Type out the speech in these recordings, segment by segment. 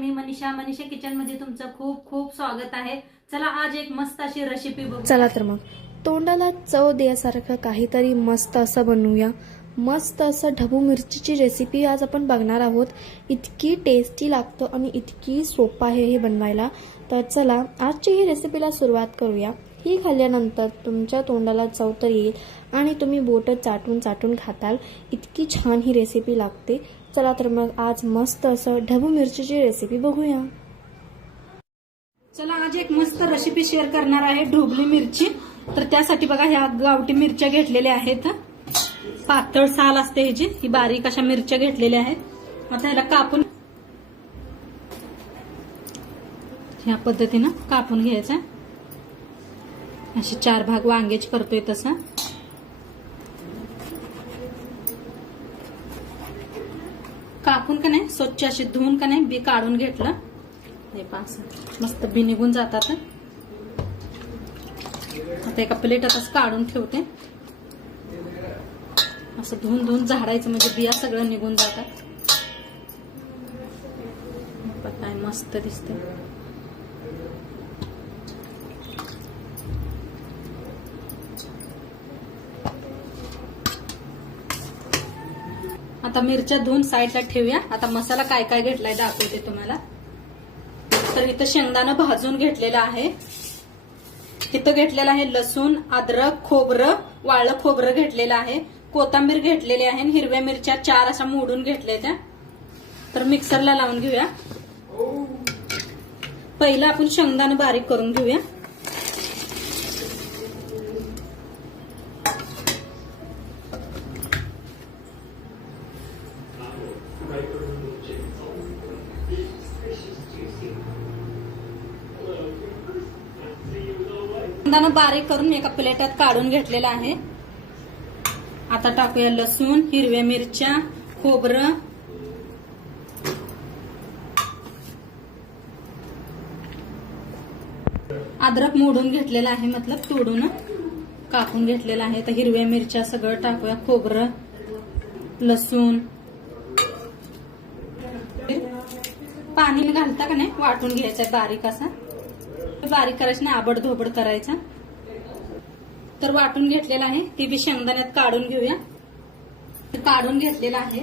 मी Manisha kitchen मध्ये तुमचं खूप खूप स्वागत आहे। चला आज एक मस्त अशी रेसिपी बघू। चला तर मग तोंडाला चव देण्यासारखं काहीतरी मस्त असं बनवूया। मस्त असं ढबू मिरचीची रेसिपी आज आपण बघणार आहोत। इतकी टेस्टी लागतं आणि इतकी सोपं आहे हे बनवायला। तर चला आजची ही रेसिपीला सुरुवात करूया। ही खाल्ल्यानंतर तुमच्या तोंडाला चव तर येईल आणि तुम्ही बोटं चाटून चाटून खाताल, इतकी छान ही रेसिपी लागते। चला तर मग आज मस्त असं ढबू मिरचीची रेसिपी बघूया। चला आज एक मस्त रेसिपी शेअर करणार आहे, ढोबली मिरची। तर त्यासाठी बघा ह्या गावठी मिरच्या घेतलेल्या आहेत, पातळ साल असते ह्याची, ही बारीक अशा मिरच्या घेतलेल्या आहेत। आता ह्याला कापून ह्या पद्धतीनं कापून घ्यायचं। असे 4 भाग वांग्याची करतोय तसं। कापून का नाही स्वच्छ अशी धुवून का नाही बी काढून घेतलं। हे पास मस्त बी निघून जातात। आता एका प्लेटात असं काढून ठेवते। असं धुवून धुवून झाडायचं म्हणजे बिया सगळं निघून जातात। काय मस्त दिसते। आता मिरच्या धुवून साईडला ठेवूया। आता मसाला काय काय घेतलाय दाखवते तुम्हाला। तर इथं शेंगदाणा भाजून घेतलेला आहे, इथं घेतलेलं आहे लसूण, अद्रक, खोबरं, वाळलं खोबरं घेतलेलं आहे, कोथिंबीर घेतलेली आहे, हिरव्या मिरच्या 4 अशा मोडून घेतलेल्या। तर मिक्सरला लावून घेऊया। पहिलं आपण शेंगदाणा बारीक करून घेऊया। शेंगदाणा बारीक करून एका प्लेटात काढून घेतलेला आहे। आता टाकूया लसूण, हिरव्या मिरच्या, खोबरं, अद्रक मोडून घेतलेला आहे, मतलब तोडून कापून घेतलेला आहे। तर हिरव्या मिरच्या सगळं टाकूया, खोबरं, लसूण, पाणी घालता का नाही वाटून घ्यायचं बारीक असं, बारीक करायचं नाही, आबड धोबड करायचं। तर वाटून घेतलेला आहे, ती बी शेंगदाण्यात काढून घेऊया। काढून घेतलेला आहे।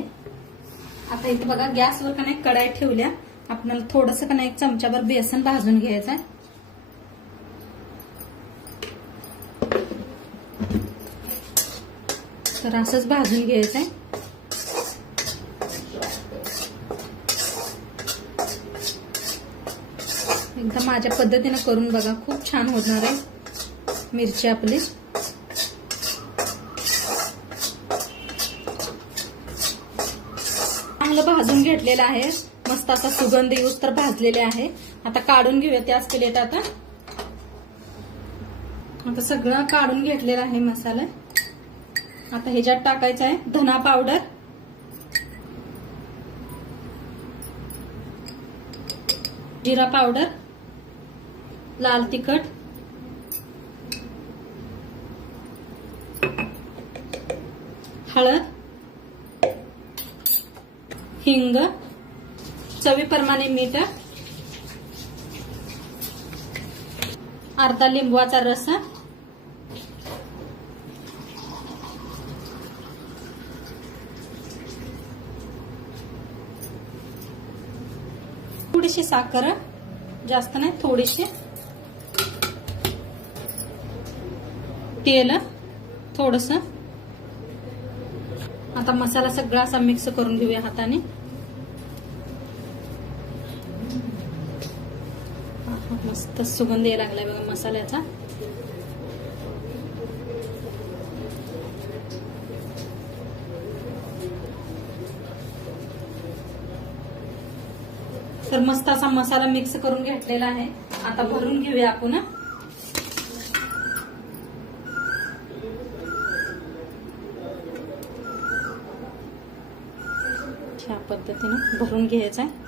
आता इथे बघा गॅसवर का नाही कढाई ठेवल्या, आपल्याला थोडस का नाही 1 चमचाभर बेसन भाजून घ्यायचं आहे। तर असंच भाजून घ्यायचं आहे। एकदा माझ्या पद्धतीने करून बघा, खूप छान होणार आहे मिरची आपली। चांगलं भाजून घेतलेलं आहे, मस्त असा सुगंध येऊस तर भाजलेले आहे। आता काढून घेऊया त्याच प्लेटात। आता सगळं काढून घेतलेला आहे मसाला। आता ह्याच्यात टाकायचा आहे धना पावडर, जिरा पावडर, लाल तिखट, हळद, हिंग, चवीप्रमाणे मीठ, अर्धा लिंबूचा रस, थोडीशी साखर, जास्त नाही, थोडीशी तेल, थोडस। आता मसाला सगळा असा मिक्स करून घेऊया हाताने। मस्त सुगंध यायला लागलाय बघा मसाल्याचा। तर मस्त असा मसाला मिक्स करून घेतलेला आहे। आता भरून घेऊया आपण। अशा पद्धतीने भरून घ्यायचा आहे।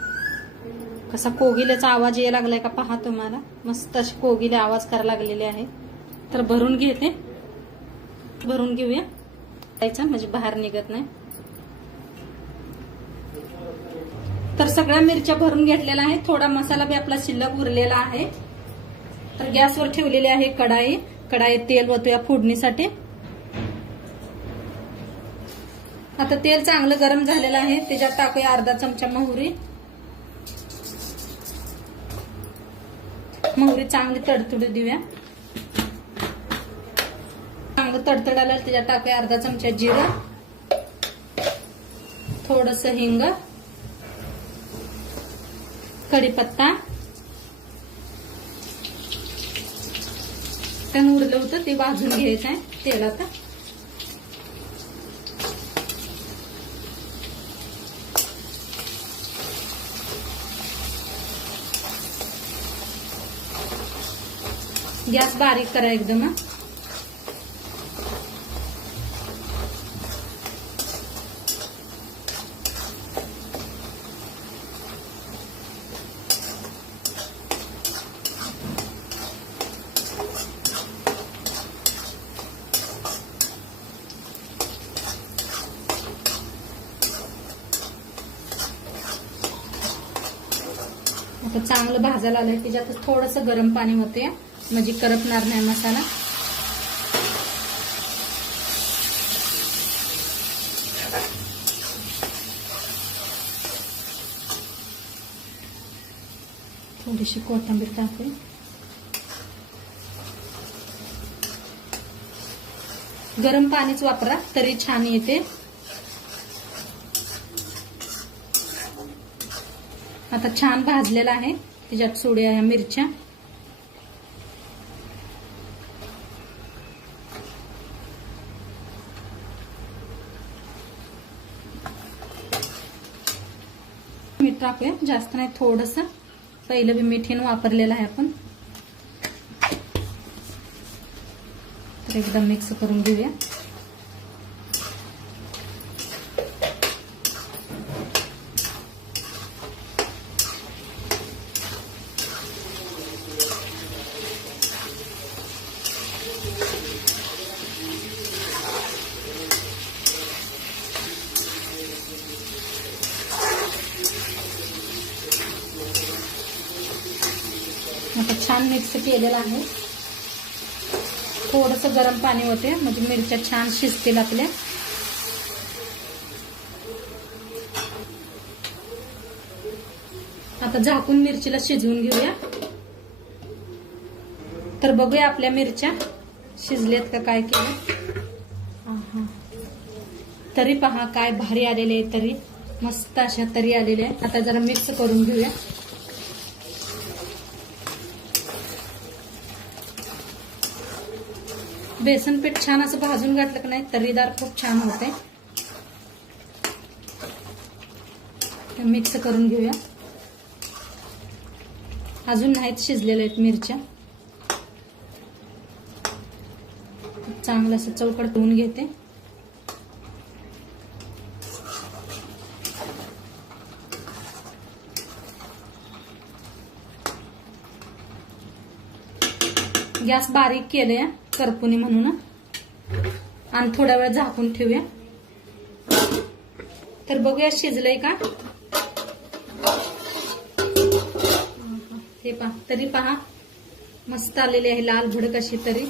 कसा कोगिलेचा आवाज यायला लागलाय का पहा तुम्हाला, मस्त अशी कोगिले आवाज करायला लागलेले आहे। तर भरून घेते, भरून घेऊया म्हणजे बाहेर निघत नाही। तर सगळ्या मिरच्या भरून घेतलेल्या आहे. थोडा मसाला बी आपला शिल्लक उरलेला आहे. तर गॅसवर ठेवलेली आहे कढाई. कढाईत तेल ओतूया फोडणीसाठी. आता तेल चांगलं गरम झालेलं आहे. त्याच्यात टाकूया अर्धा चमचा मोहरी. मोहरी चांगली तडतडू देऊया. चांगलं तडतड आलं त्याच्यात टाकूया अर्धा चमचा जिरं, थोडस हिंग, कढीपत्ता. त्यानं उरलं होतं ते भाजून घ्यायचं आहे तेलात. गॅस बारीक करा एकदम. आता चांगलं भाजायला आलंय. त्याच्यात थोडस गरम पाणी होते म्हणजे करपणार नाही मसाला. थोडीशी कोथिंबीर टाकूया. गरम पाणीच वापरा तरी छान येते. आता छान भाजलेला आहे. त्याच्यात सोडूया या मिरच्या. मीठ टाकूया, जास्त नाही थोडस. पहिलं बी मीठीनं वापरलेलं आहे आपण. तर एकदम मिक्स करून घेऊया. आता छान मिक्स केलेलं आहे. थोडस गरम पाणी होते म्हणजे मिरच्या छान शिजतील आपल्या. आता झाकून मिरचीला शिजवून घेऊया. तर बघूया आपल्या मिरच्या शिजल्यात का काय केलं. तरी पहा काय भारी आलेले आहे. तरी मस्त अशा तरी आलेले आहे. आता जरा मिक्स करून घेऊया. बेसन पीठ छान असं भाजून घातलं की नाही तरीदार खूप छान होते. मिक्स करून घेऊया. अजून नाहीत शिजलेल्या आहेत मिरच्या. चांगलं असं चौकट धुवून घेते. गॅस बारीक केले करपुनी म्हणून आणि थोडा वेळ झाकून ठेवूया. तर बघूया शिजलंय का. हे पहा तरी पहा मस्त आलेली आहे लाल भडक अशी तरी.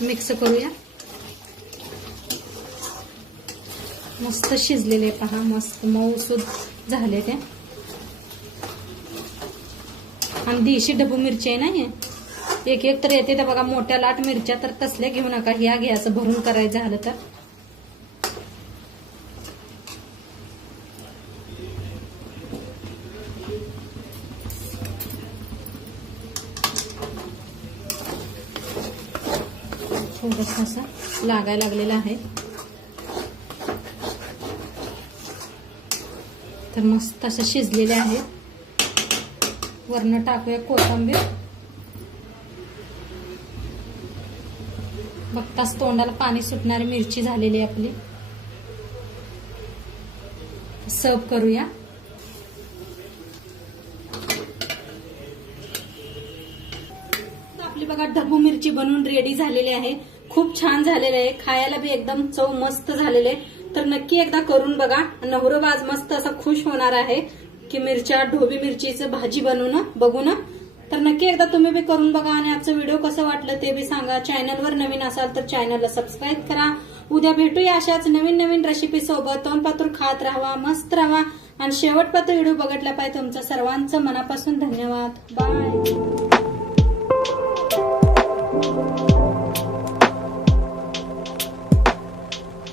मिक्स करूया. मस्त शिजलेले पहा मस्त मऊसूद झाले ते. आणि देशी ढबू मिरची आहे ना. एक एक तर येते तर बघा मोठ्या लाट मिरच्या तर तसल्या घेऊ नका. ह्या घ्या असं भरून करायचं झालं तर. थोडंसं असं लागायला लागलेलं आहे. तर मस्त असं शिजलेले आहे. वरनं टाकूया कोथिंबीर. बघताच तोंडाला पाणी सुटणारी मिरची झालेली आहे आपली. सर्व करूया. आपली बघा ढबू मिरची बनवून रेडी झालेली आहे. खूप छान झालेली आहे. खायला बी एकदम चव मस्त झालेली आहे. तर नक्की एकदा करून बघा. नवरब आज मस्त असा खुश होणार आहे की मिरच्या ढोबी मिरचीचं भाजी बनवून बघून. तर नक्की एकदा तुम्ही बी करून बघा आणि आजचं व्हिडिओ कसं वाटलं ते बी सांगा. चॅनलवर नवीन असाल तर चॅनलला सबस्क्राईब करा. उद्या भेटूया अशाच नवीन नवीन रेसिपी सोबत. तोंडपातूर खात राहा, मस्त राहा आणि शेवटपर्यंत व्हिडिओ बघितला पाहिजे. तुमचं सर्वांचं मनापासून धन्यवाद. बाय.